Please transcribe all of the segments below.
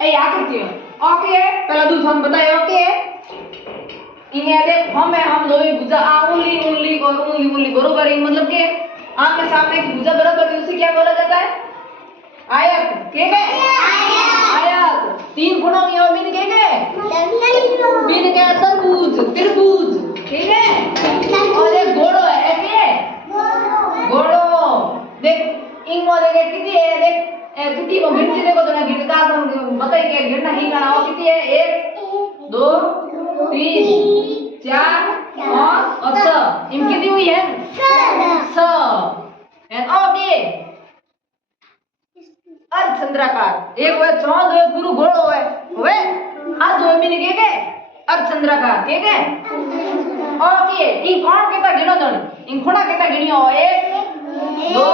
ए आकृति में ओके पहला दूसरा हम बताए ओके इन्हें देख हम दो ही भुजा उंगली उंगली और उंगली उंगली बरोबर है मतलब के आमने सामने की भुजा बराबर है उसे क्या बोला जाता है आयत ठीक है आयत तीन गुणों में बिन के बिन के तरबूज त्रिभुज ठीक है और एक घोड़ो है के घोड़ो देख इन मोरे के कितनी है देख कितनी को गिनती देखो तो ना गिनता तो बताइए कि गिनना ही करना हो कितनी है 1 2 3 4 5 और 6 इन कितनी हुई है 6 एंड ओके अर्धचंद्राकार एक है चौंद है पूरा घोड़ो है वे आ दो मिल के अर्धचंद्राकार ठीक है ओके इन कौन कितना गिनो दन इन खुणा कितना गिनियो 1 2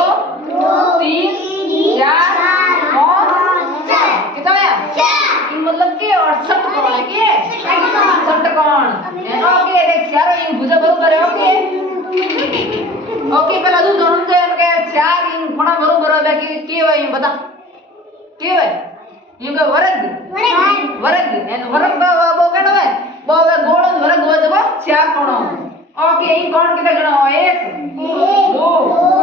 3 4 5 6 कितना है इन मतलब के और षटकोण है के षटकोण ओके देख चारों इन भुजा बराबर है ओके ओके पहला दू दोनों से इनके चार इन खुणा बराबर है के है बता के है इनका वर्ग वर्ग एंड वर्ग बो केनो है बो गोल वर्ग हो जब चार कोण ओके इन कोण कितना गणो 1 2